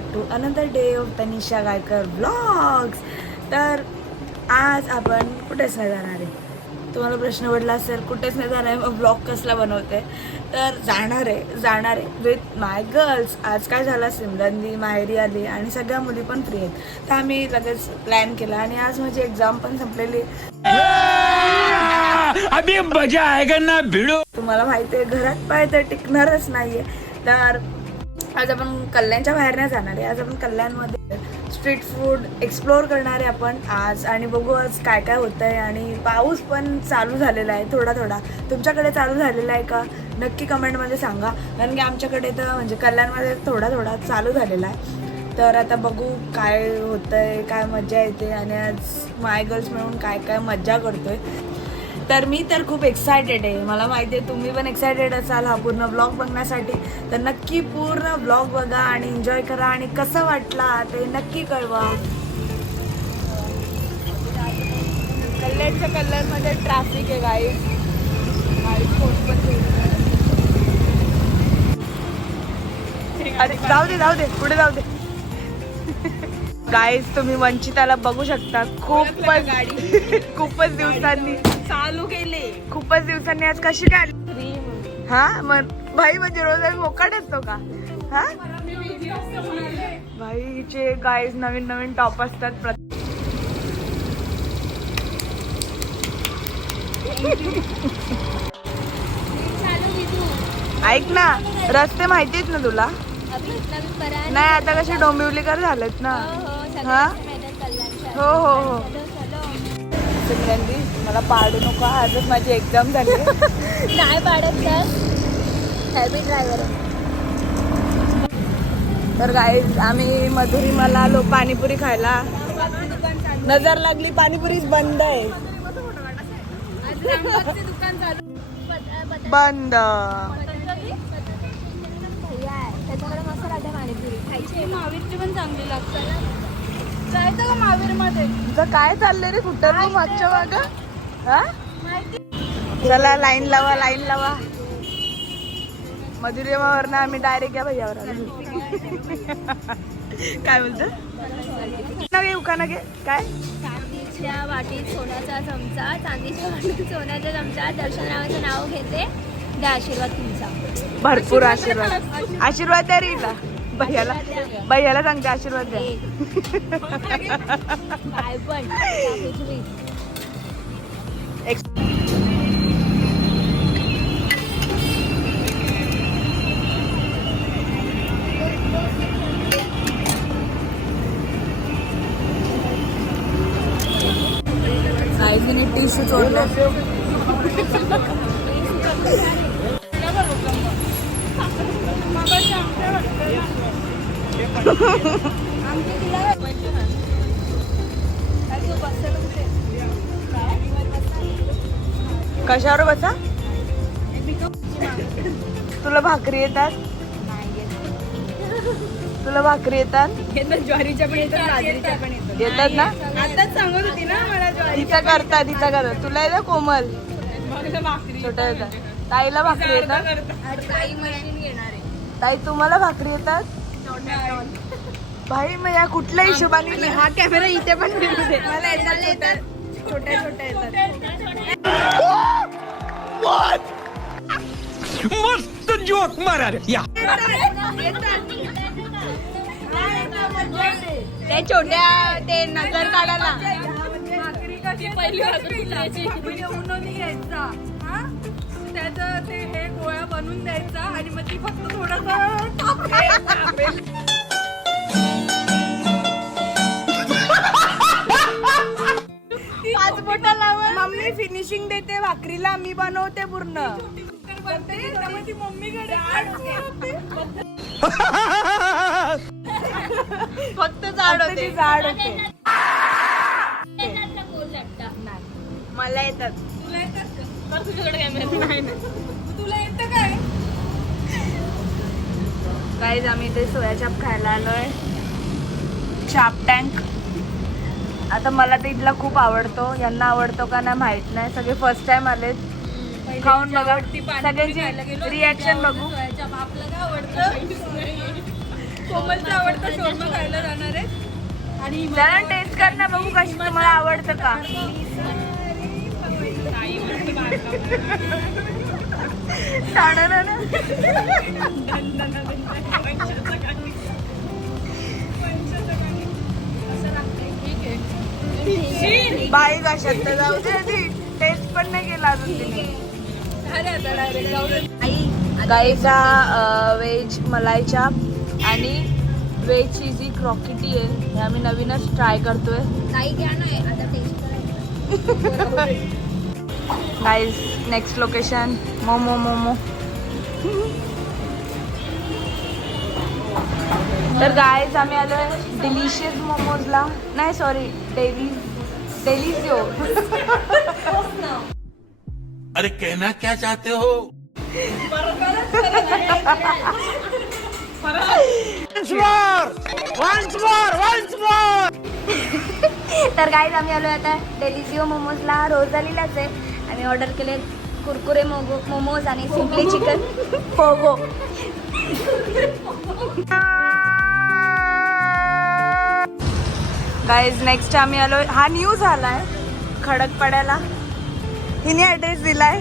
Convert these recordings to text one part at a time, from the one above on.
Back to another day of Tanisha Gaikar vlogs. तर आज आपण कुठेच नाही जाणार आहे. तुम्हाला प्रश्न पडला असेल कुठेच नाही जाणार आहे, मग ब्लॉग कसला बनवते. तर जाणार आहे विथ माय गर्ल्स. आज काय झालं, सिमरनदी माहेरी आली आणि सगळ्या मुली पण फ्री आहेत, तर आम्ही लगेच प्लॅन केला. आणि आज माझी एक्झाम पण संपलेली. अभी मजा आएगा ना भिड़ो. तुम्हाला माहिती आहे घरात पाय तर टिकणारच नाहीये. तर आज आपण कल्याणच्या बाहेर नाही जाणार आहे. आज आपण कल्याणमध्ये स्ट्रीट फूड एक्सप्लोअर करणार आहे आपण आज. आणि बघू आज काय काय होतं आहे. आणि पाऊस पण चालू झालेला आहे थोडा थोडा. तुमच्याकडे चालू झालेला आहे का नक्की कमेंटमध्ये सांगा, कारण की आमच्याकडे तर म्हणजे कल्याणमध्ये थोडा थोडा चालू झालेला आहे. तर आता बघू काय होतं आहे, काय मजा येते. आणि आज माय गर्ल्स मिळून काय काय मजा करतोय. तर मी तर खूप एक्सायटेड आहे. मला माहिती आहे तुम्ही पण एक्सायटेड असाल हा पूर्ण ब्लॉग बघण्यासाठी. तर नक्की पूर्ण ब्लॉग बघा आणि एन्जॉय करा. आणि कसं वाटला ते नक्की कळवा. कल्याणमध्ये ट्रॅफिक आहे गाईज. अरे जाऊ दे पुढे जाऊ दे. गाईज तुम्ही वंचिताला बघू शकता. खूपच दिवसांनी चालू केले. खूपच दिवसांनी आज कशी काय आली. हा मग भाई म्हणजे रोज आम्ही मोकाट असतो का. हा भाई हिचे गाईज नवीन नवीन टॉप असतात. ऐक ना, रस्ते माहितीत ना तुला. नाही आता कसे डोंबिवलीकर झालेत ना. हा हो हो हो. सिमरनजी मला पाडू नको, आजच माझी एक्झाम झाली. नाही पाडत तर हॅबी ड्रायव्हर. तर गाईज आम्ही मधुरीमाला आलो पाणीपुरी खायला. नजर लागली पाणीपुरीच बंद आहे. बंद. त्याच्याकडे मस्त राहते पाणीपुरी खायची. महावीरची पण चांगली लागते. जायचं का महावीर मध्ये. तुझं काय चाललंय रे, कुठं तू मागच्या माग. हा चला लाईन लावा. मधुरिमावरनं आम्ही डायरेक्ट या भैयावर आलो. काय बोलतो उखाना घे काय. चांदीच्या वाटीत सोन्याचा चमचा, चांदीच्या वाटीत सोन्याचा चमचा. दर्शनरावांचं नाव घेते, द्या आशीर्वाद तुमचा. भरपूर आशीर्वाद द्या रीला. भैयाला सांगते आशीर्वाद द्या. काय पण आईने टिश्यू चोरला. कशावर बसा. तुला भाकरी येतात. ज्वारीच्या पण येतात, बाजरीच्या पण येतात ना. आताच सांगत होती ना मला ज्वारी. तिचा करता तुला येतं कोमल छोट्या येतात. ताईला भाकरी येतात. ताई महिन्याने येणार आहे. ताई तुम्हाला भाकरी येतात. भाई मग या कुठल्या हिशोबाने. हा कॅमेरा इथे पण मला येतात. छोट्या मस्त जोक मारा रे या. ते छोट्या ते नजर काढायला. पहिली उन्होंने घ्यायचा. हा त्याचं ते हे गोळा बनवून द्यायचा आणि मग ती फक्त पाच बोटा लावा. मम्मी फिनिशिंग देते भाकरीला, मी बनवते पूर्ण. त्यामुळे ती मम्मीकडे फक्त जाड होते. मला येतात. तुला येतात. तुझ्याकडे कॅमेरा नाही. तुला येतं काय. गाईज आम्ही इथे सोया चाप खायला आलोय. चाप टँक. आता मला तर इथला खूप आवडतो. यांना आवडतो का नाही माहित नाही. सगळे फर्स्ट टाइम आलेत. खाऊन बघा, सगळ्यांची रिॲक्शन बघू. आपलं काय आवडतं. कोमलचा आवडता शोरमा खायला जाणार आहे आणि जरा टेस्ट कर ना बघू कशी तुम्हाला आवडतं का. बाई कशात तर जाऊ दे आधी. टेस्ट पण नाही केला अजून तिने. अरे आता डायरेक्ट जाऊ दे. गाईचा व्हेज मलाई चाप आणि व्हेज चीजी क्रॉकेटी आहे. हे आम्ही नवीनच ट्राय करतोय. काही घ्या नाही आता टेस्ट करायचं. Guys next location momo. तर गाईज आम्ही आलोय डिलिशियस मोमोजला. नाही सॉरी डेलिसिओ. अरे कहना क्या चाहते हो. तर गाईज आम्ही आलो आता डेलिसिओ मोमोजला. रोजालीलाच आहे. आम्ही ऑर्डर केले कुरकुरे मोमोज आणि simply chicken Pogo. Guys next आम्ही आलोय. हा न्यू झालाय खडकपाड्याला. हिने ॲड्रेस दिलाय.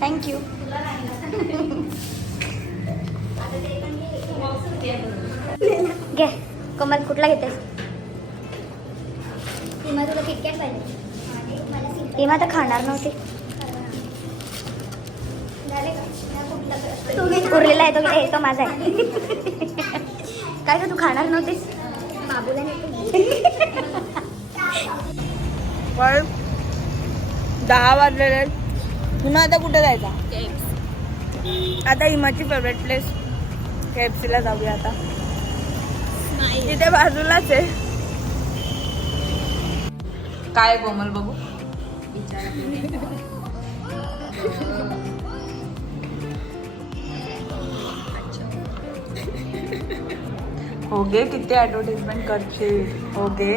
थँक्यू. घे कोमल कुठला घेतेस. इमा तुला किटकॅट पाहिजे. इमा तर खाणार नव्हती. उरलेला आहे तो माझा आहे. काय का तू खाणार नव्हतीस. बाबूला पण 10 वाजलेले आहेत. पुन्हा आता कुठे जायचा. आता हिमाची फेवरेट प्लेस KFC ला जाऊया आता. तिथे बाजूलाच आहे. काय कोमल बघू. हो गे किती ऍडव्हर्टाइजमेंट करशील. हो गे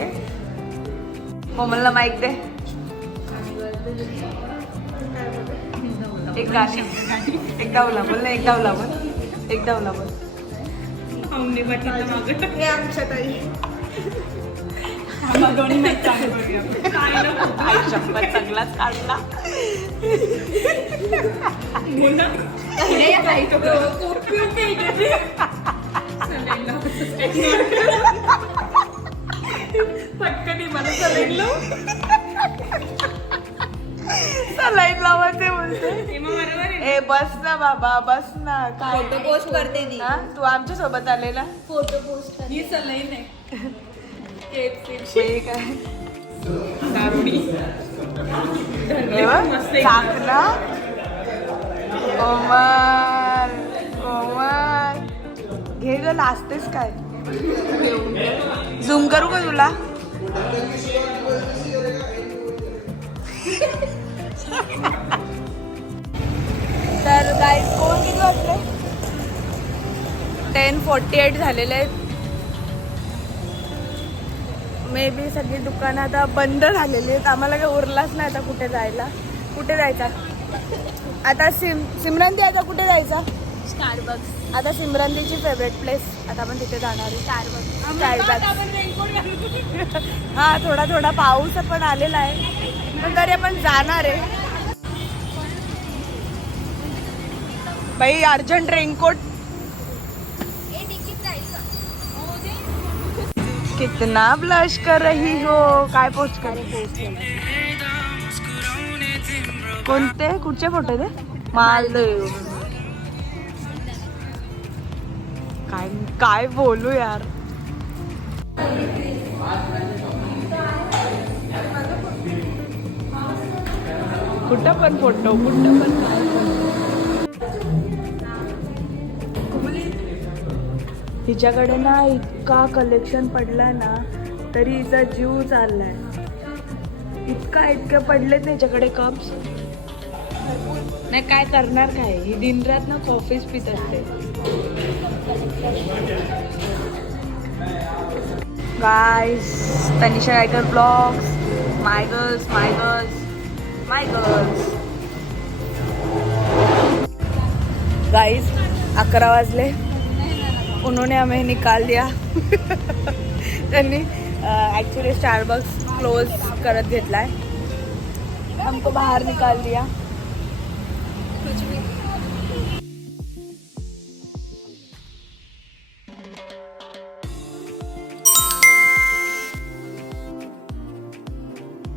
कोमलला माईक दे. एक गाणी एकदा उला बोल ना. एकदा उला बोल. एकदा उला बोल. हे आमच्या ताई आई शपथ चांगलाच काढला. सलाईन लावायचे बोलते. ए बस ना बाबा बस ना. काय फोटो पोस्ट करते ती. हा तू आमच्या सोबत आलेला. फोटो पोस्ट कर. ही सलाईन आहे. ठीक आहे. चाकणा कोमल कोमल घे ग. लाजतेस काय. झूम करू का तुला. तर गाईज कोण किती वाजले. 10:48 झालेले आहेत. मे बी सगळी दुकानं आता बंद झालेली आहेत. आम्हाला काही उरलाच नाही आता कुठे जायला. कुठे जायचा आता. सिमरन दी आता कुठे जायचा. स्टारबक्स. आता सिमरनदीची फेवरेट प्लेस. आता आपण तिथे जाणार आहे. स्टारबक्स. हा थोडा पाऊस पण आलेला आहे पण तरी आपण जाणार आहे. बाई अर्जंट रेनकोट. कितना ब्लश कर रही हो. काय पोस्ट कर. कोणते कुठचे फोटो ते. मालदेव. काय काय बोलू यार. कुठं पण फोटो कुठं पण. तिच्याकडे ना इतका कलेक्शन पडलाय ना तरी हिचा जीव चाललाय. इतके पडलेत ना हिच्याकडे कप्स. नाही काय करणार काय. ही दिनरात ना कॉफीच पित असते. गाईज तनिषा गायकर ब्लॉग्स माय गर्ल्स माय गर्ल्स माय गर्ल्स. गाइस 11 वाजले. उन्होंने हमें निकाल दिया. त्यांनी ॲक्च्युली स्टारबक्स क्लोज करत घेतलाय. हमको बाहर निकाल दिया.